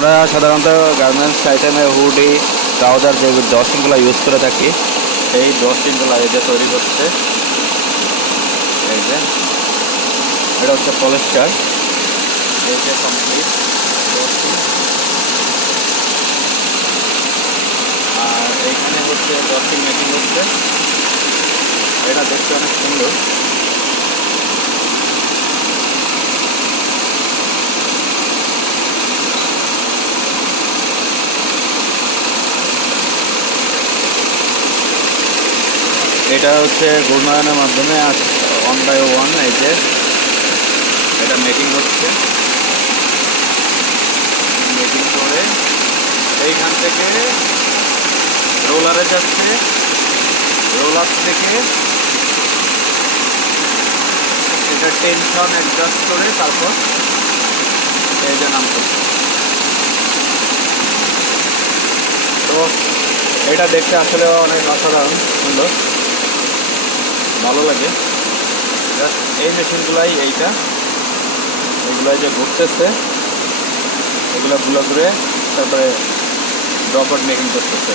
আমরা সাধারণত গার্মেন্টস আইটেমে হুডি ট্রাউজার যে ড্রসিংগুলো ইউজ করে থাকি, সেই ড্রসিংগুলো এই যে তৈরি হচ্ছে। এই যে এটা হচ্ছে পলিস্টার, এই যে কমপ্লিট ড্রসিং। আর এইখানে হচ্ছে ড্রসিং মেকিং হচ্ছে, এটা দেখতে অনেক সুন্দর। এটা হচ্ছে ঘূর্ণায়নের মাধ্যমে 1/1 এই যে এটা মেকিং হচ্ছে। মেকিং করে এইখান থেকে রোলারে যাচ্ছে, রোলার থেকে এটা টেনশন অ্যাডজাস্ট করে তারপর এই যে নাম করছে। তো এটা দেখতে আসলে অনেক অসাধারণ সুন্দর, ভালো লাগে। জাস্ট এই মেশিনগুলাই এগুলাই যে ঘুরতেছে, এগুলো ঘুরে তারপরে ড্রপআউট মেকিং করতেছে।